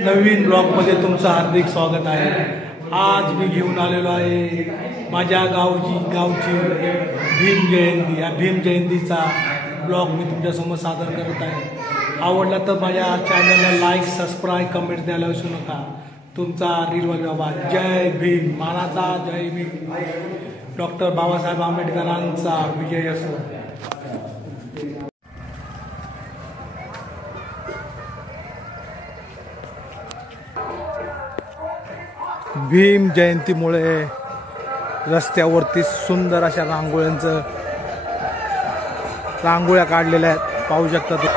नवीन ब्लॉगमध्ये तुमचं हार्दिक स्वागत आहे। आज मी घेऊन आलेलो आहे माझ्या गावची भीम जयंती। या भीम जयंतीचा ब्लॉग मी तुमच्यासमोर सादर करत आहे। आवडला तर माझ्या चॅनलला लाईक, सबस्क्राईब, कमेंट द्यायला विसरू नका। तुमचा रीलवाली बाबा। जय भीम। मानाचा जय भीम। डॉक्टर बाबासाहेब आंबेडकरांचा विजय असो। भीम जयंतीमुळे रस्त्यावरती सुंदर अशा रांगोळ्या काढलेल्या आहेत, पाहू शकता तुम्ही।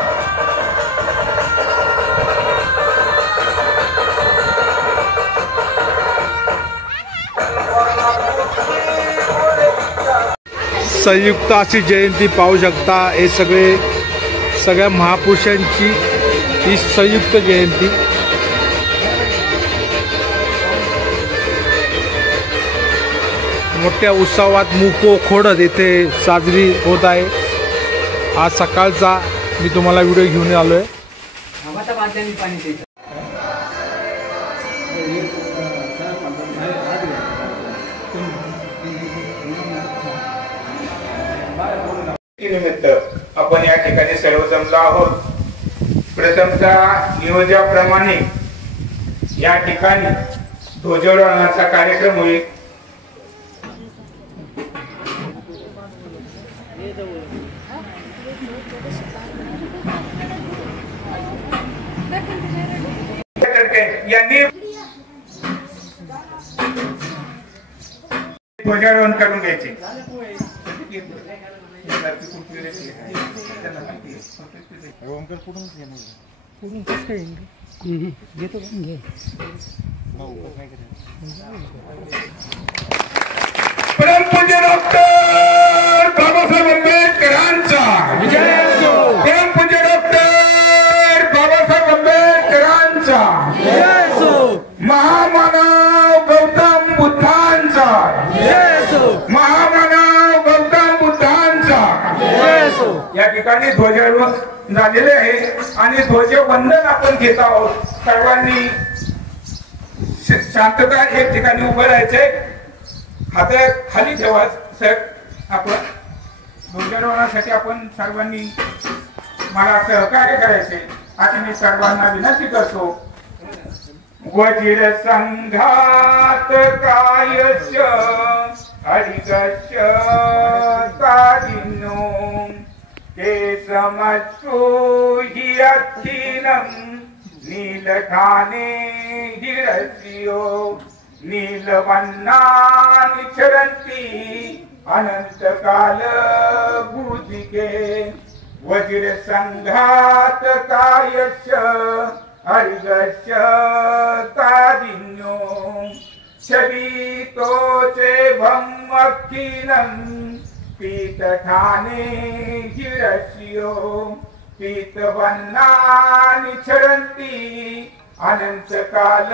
संयुक्त अशी जयंती पाहू शकता। हे सगळ्या महापुरुषांची ही संयुक्त जयंती। मोठ्या उत्सवात मुको खोडद येथे साजरी होत आहे। आज सकाळचा मी तुम्हाला व्हिडिओ घेऊन आलोय। निमित्त आपण या ठिकाणी सर्व जमलो आहोत। प्रथमतः नियोजनाप्रमाणे या ठिकाणी ध्वजारोहणाचा कार्यक्रम होईल। यांनी ध्वजारोहण करून घ्यायचे। परमपूज्य डॉक्टर बाबासाहेब आंबेडकरांचा विजय असो। परमपूज्य डॉक्टर बाबासाहेब आंबेडकरांचा विजय असो। महामानव गौतम बुद्धांचा विजय असो। महामानव गौतम बुद्धांचा विजय असो। या ठिकाणी ध्वजारोहण झालेले आहे आणि ध्वजवंदन आपण घेत आहोत। सर्वांनी शांतता एक ठिकाणी उभं राहायचंय। हात खाली ठेवा सर। आपण ध्वजारोहणासाठी आपण सर्वांनी मला सहकार्य करायचे अशी मी सर्वांना विनंती करतो। वजीर संघात कायश हरिगश कादिनो ते समस्तु हि अखिलम नीलखाने हिरस्यो नीलवन्ना निचरन्ति अनंत काल भूजिके। वज्र संघात कायश हरिगश तादिन्यो शबीतोचे भम्मखिलं पीतठाने हिरस्यो पीतवन्ना निचरन्ति अनंत काल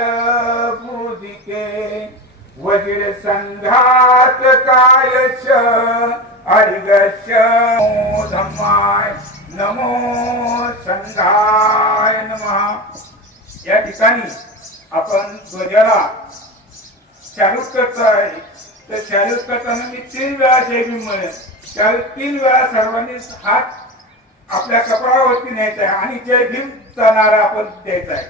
भूजिके। वज्र संघात कायश हरिगश धम्माय नमो संघाय नमः। या ठिकाणी आपण ध्वजाला सॅल्यूट करतो आहे। तर सॅल्यूट करताना मी 3 वेळा जय भीम म्हणेन। त्या 3 वेळा सर्वांनी हात आपल्या कपाळावरती न्यायचा आहे आणि जय भीमचा नारा आपण द्यायचा आहे।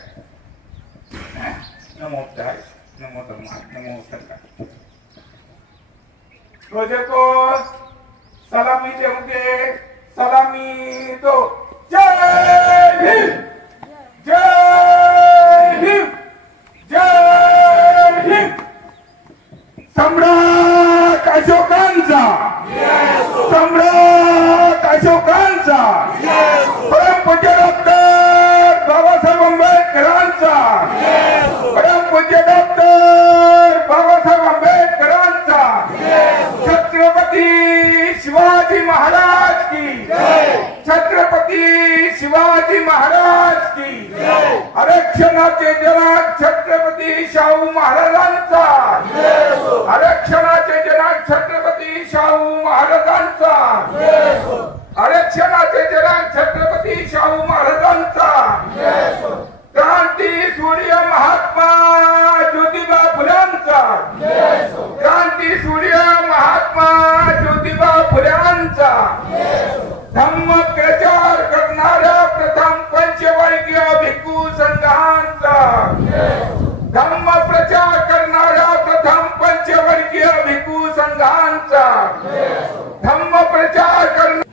नमो बुद्धाय नमो धम्माय नमो संघाय। ध्वज को सलामी देंगे। सलामी दो। जय भीम जय भीम जय भीम। सम्राट अशोकांचा सम्राट अशोकांचा परमपूज्य डॉक्टर बाबासाहेब आंबेडकरांचा परमपूज्य डॉक्टर बाबासाहेब आंबेडकरांचा छत्रपती शिवाजी महाराज की छत्रपती शिवाजी महाराज की आरक्षणाचे जनक छत्रपती शाहू महाराजांचा आरक्षणाचे जनक छत्रपती शाहू महाराजांचा आरक्षणाचे जनक छत्रपती शाहू महाराजांचा क्रांती सूर्य महाराजांचा, धम्म प्रचार करणाऱ्या प्रथम पंचवर्गीय भिक्खू संघांचा, धम्म प्रचार करणाऱ्या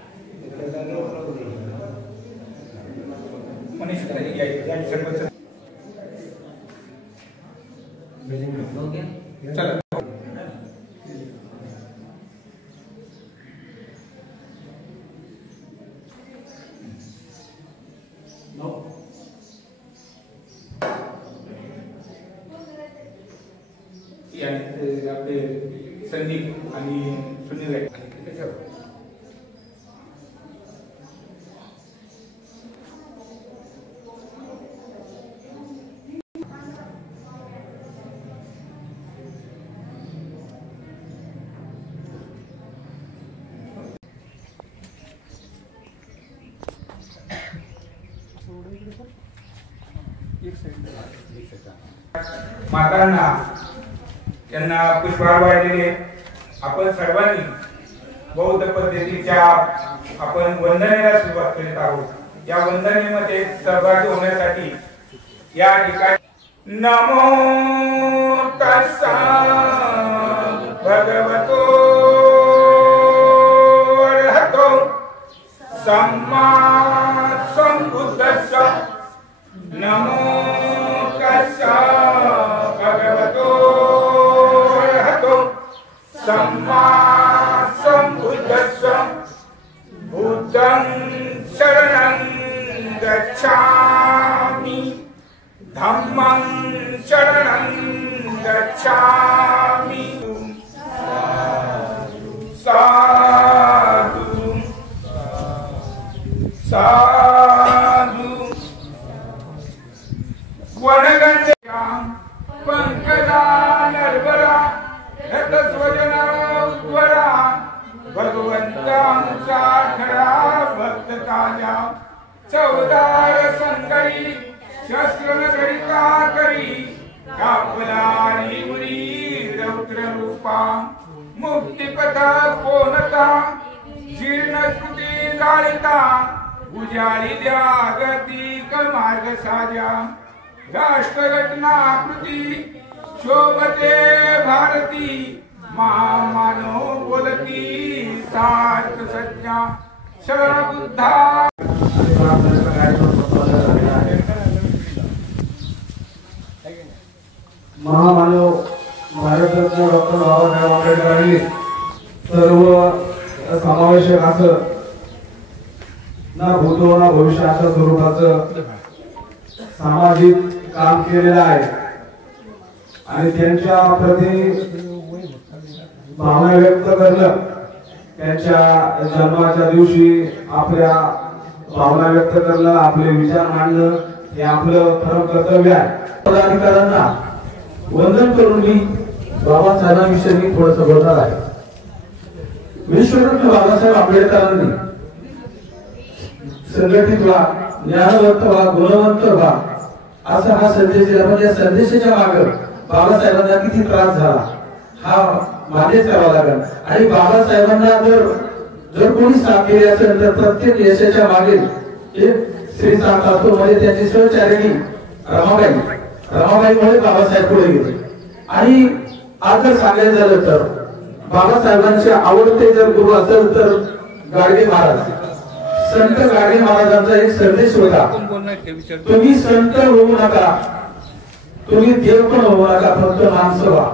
आपले संदीप आणि सुनील मातांना त्यांना पुष्पहार वाहिलेले आपण सर्वांनी बौद्ध पद्धतीच्या आपण वंदनेला सुरुवात करीत आहोत। या वंदनेमध्ये सहभागी होण्यासाठी या ठिकाणी नमो तस्सा भगवतो अरहतो सम्मा संबुद्धस्स नमो तस्सा भगवतो अरहतो सम्मा संबुद्धस्स बुद्धं शरणं गच्छामि धम्मं शरणं गच्छामि साधु साधु वनगंध्या पंकजा नरवरा रथस्वजना वरा भगवंतांचा खरा भक्त ताजा चौदार संगरी शस्त्र नगरिका करी कापलारी उरी रौद्र रूपा मुक्तिपथ कोणता जीर्ण स्मृती जाळिता उजाळिल्या गतिक मार्ग साजा राष्ट्रघटना कृती शोभते भारती महामानव बोलती सार्थ सज्जा शरण बुद्धा महामानव भारतरत्न डॉक्टर बाबासाहेब आंबेडकरांनी सर्व समावेशक असं ना भूतो ना भविष्य अशा स्वरूपाचं सामाजिक काम केलेलं आहे आणि त्यांच्या प्रति भावना व्यक्त करणं त्यांच्या जन्माच्या दिवशी आपल्या भावना व्यक्त करणं आपले विचार मांडणं हे आपलं खरं कर्तव्य आहे। पदाधिकाऱ्यांना वंदन करून मी बाबासाहेबांविषयी थोडंसं बोलणार आहे। विश्वरत्न बाबासाहेब आंबेडकरांनी संघटित व्हा, ज्ञानवंत व्हा, गुणवंत व्हा असा हा संदेश दिला। म्हणजे संदेशाच्या मागे बाबासाहेबांना किती त्रास झाला हा मान्यच करावा लागेल आणि बाबासाहेबांना जर कोणी साथ दिली असेल तर प्रत्येक यशाच्या मागे श्री साथ असतो। म्हणजे त्यांची सहचारिणी रमाबाईमुळे बाबासाहेब पुढे गेले आणि आज जर सांगायचं झालं तर बाबासाहेबांचे आवडते जर गुरु असेल तर गाडगे महाराज, संत गाडगे महाराजांचा एक संदेश होता, तुम्ही संत होऊ नका, तुम्ही देव पण होऊ नका, फक्त माणसं व्हा,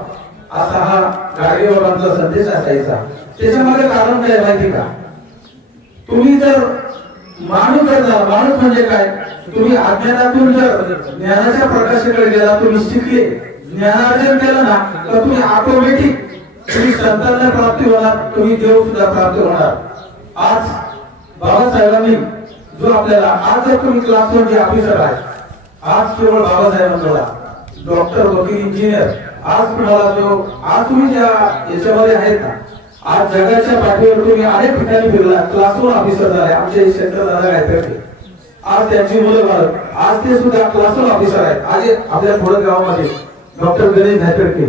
असा हा गाडगे बाबांचा संदेश असायचा। त्याच्या मागे कारण काय माहिती का? तुम्ही जर माणूस म्हणजे काय, तुम्ही अज्ञानातून जर ज्ञानाच्या प्रकाशाकडे गेला, तुम्ही शिकले, ज्ञानार्जन केलं ना तर तुम्ही ऑटोमॅटिक तुम्ही संतांना प्राप्ती होणार, तुम्ही देव सुद्धा प्राप्त होणार। आज बाबासाहेबांनी जो आपल्याला आज जर तुम्ही क्लास 1 चे ऑफिसर आहे, आज केवळ बाबासाहेबांना डॉक्टर, वकील, इंजिनियर, आज तुम्हाला जो आज तुम्ही ज्या याच्यामध्ये आहेत ना, आज जगाच्या पाठीवर तुम्ही अनेक ठिकाणी फिरला, क्लास 1 ऑफिसर झाले। आमचे सेंटर दादा गायत्री आज त्यांची मुलं बाळग आज ते सुद्धा क्लास 1 ऑफिसर आहेत। आज आपल्या थोडं गावामध्ये डॉक्टर गणेश धायपेडके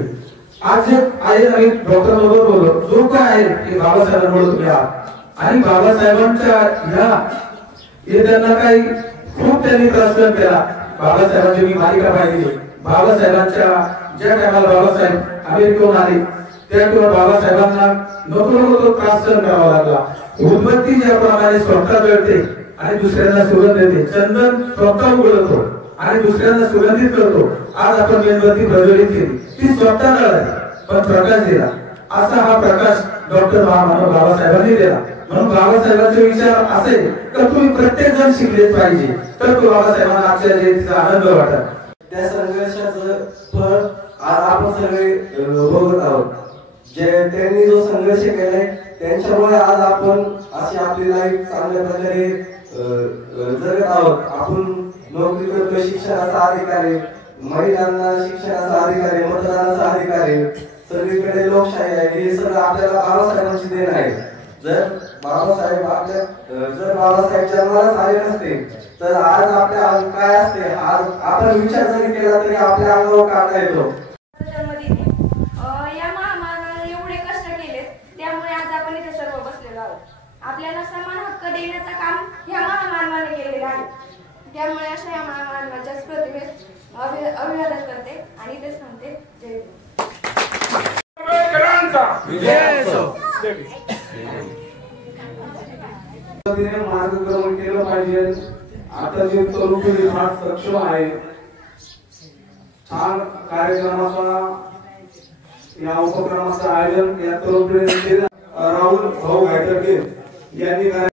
आज जे आहे आणि डॉक्टर बरोबर बोललो जो काय आहे ते बाबासाहेबांमुळे तुम्ही आहात आणि बाबासाहेबांच्या या त्यांना काही खूप त्यांनी त्रास केला। बाबासाहेबांची मी मालिका पाहिली. बाबासाहेबांच्या ज्या टायमाला बाबासाहेब अमेरिकेहून आले त्या तेव्हा बाबासाहेबांना नको त्रास सहन करावा लागला. उदबत्ती ज्याप्रमाणे स्वतः जळते आणि दुसऱ्यांना सुगंध देते, चंदन स्वतः उघडतो आणि दुसऱ्यांना सुगंधित करतो. आज आपण मेणबत्ती प्रज्वलित केली, ती स्वतः जळाली पण प्रकाश दिला. असा हा प्रकाश डॉक्टर महामानव बाबासाहेबांनी दिला. म्हणून बाबासाहेबांचे विचार असे तर तुम्ही प्रत्येक जण शिकलेच पाहिजे, तर तो बाबासाहेबांना आजच्या जयंतीचा आनंद वाटत. त्या संघर्षाचं फळ आज आपण सगळे भोगत आहोत. जे त्यांनी जो संघर्ष केलाय त्यांच्यामुळे आज आपण अशी आपली लाईफ चांगल्या प्रकारे जगत आहोत. आपण नोकरी करतो, शिक्षणाचा अधिकार आहे, महिलांना शिक्षणाचा अधिकार आहे, मतदानाचा अधिकार आहे, सगळीकडे लोकशाही आहे. हे सगळं आपल्याला बाबासाहेबांची देण आहे. जर बाबासाहेब जन्मालाच आले नसते तर आज आपल्या काय असते, आज आपण विचार जरी केला तरी आपल्या अंगावर काढता येतो. या महामानवाने एवढे कष्ट केलेत त्यामुळे आज आपण इथे सर्व बसलेलो आहोत. आपल्याला समान हक्क देण्याचं काम या महामानवाने केलेलं आहे. त्यामुळे अशा या महामानवाच्या प्रतिमेस अभिवादन करते आणि तेच म्हणते जय मार्गक्रमण केलं पाहिजे. आता जे तरुण पिढी फार सक्षम आहे. छान कार्यक्रमाचा या उपक्रमाचं आयोजन या तरुण पिढीने केलं. राहुल भाऊ गायकवाड यांनी